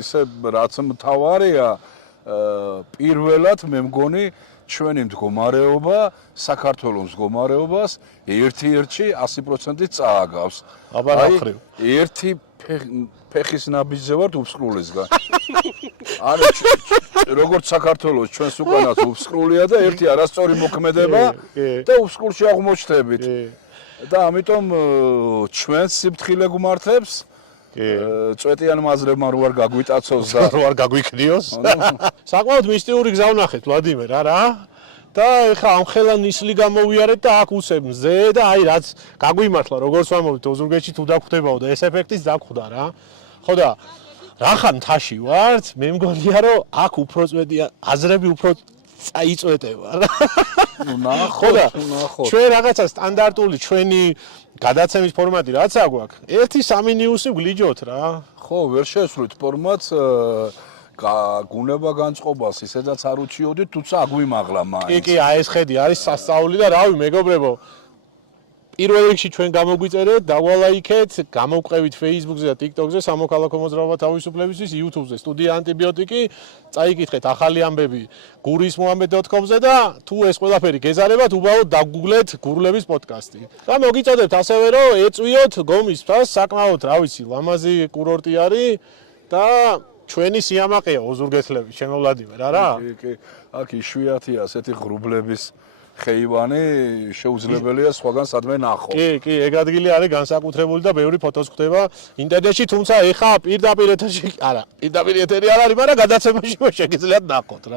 ისე რაც მთავარია პირველად მე მგონი ჩვენი მდგომარეობა საქართველოს მდგომარეობას ერთ-ერთი 100% წააგავს. აბარახრივ. ერთი ფეხის ნაბიჯზე ვართ უსკრულისგან. ანუ როგორც საქართველოს ჩვენს უკანაც უსკრულია და ერთი არასწორი მოქმედება და უსკრულში აღმოჩნდებით. და ამიტომ ჩვენს სიფრთხილე გვმართებს წვეტიან მაზრებმა რო არ გაგვიტაცოს და რო არ გაგვიქნიოს. საკმაოდ მისტიური გზა ვნახეთ ვლადიმერ, არა? და ეხა ამ ხელა ნისლი გამოვიარეთ და აქ უსებ მზე და აი რაც გაგვიმართლა როგორც ვამბობთ ოზურგეთში თუ დაგხვდებაო და ეს ეფექტიც დაგხვდა რა. ხო და რახან მთაში ვართ, მე მგონია რომ აქ უფრო წვეტია, აზრები უფრო წაიწვეტება რა. ნახოთ. ჩვენ რაღაცა სტანდარტული ჩვენი გადაცემის ფორმატი რაც აგვაქვს, 1-3 ნიუსი გლიჯოთ რა. ხო, ვერ შესვლით ფორმატს გუნება განწყობას ისედაც არ უჩიოდით, თუმცა აგვიმაღლა მაინც. კი, აი ეს ხედი არის სასწაული და რავი მეგობრებო. პირველ რიგში ჩვენ გამოგვიწერეთ, დავალაიქეთ, გამოვყევით Facebook-ზე და TikTok-ზე სამოქალაქო მოძრაობა თავისუფლებისთვის, YouTube-ზე სტუდია ანტიბიოტიკი, წაიკითხეთ ახალი ამბები gurismohamed.com-ზე და თუ ეს ყველაფერი გეზარებათ, უბრალოდ დაგუგლეთ გურლების პოდკასტი. და მოგიწოდებთ ასევე რომ ეწვიოთ გომის ფას, საკმაოდ, რა ვიცი, ლამაზი კურორტი არის და ჩვენი სიამაყეა ოზურგეთლები, ჩემო ვლადიმერ, არა? კი, აქ იშვიათია ასეთი ღრუბლების ხეივანი, შეუძლებელია სხვაგან სადმე ნახო. კი, ეგ ადგილი არის განსაკუთრებული და ბევრი ფოტოს ხდება ინტერნეტში, თუმცა ეხა პირდაპირ ეთერში, არა, პირდაპირ ეთერი არ არის, მაგრამ გადაცემაში შეგიძლიათ ნახოთ რა.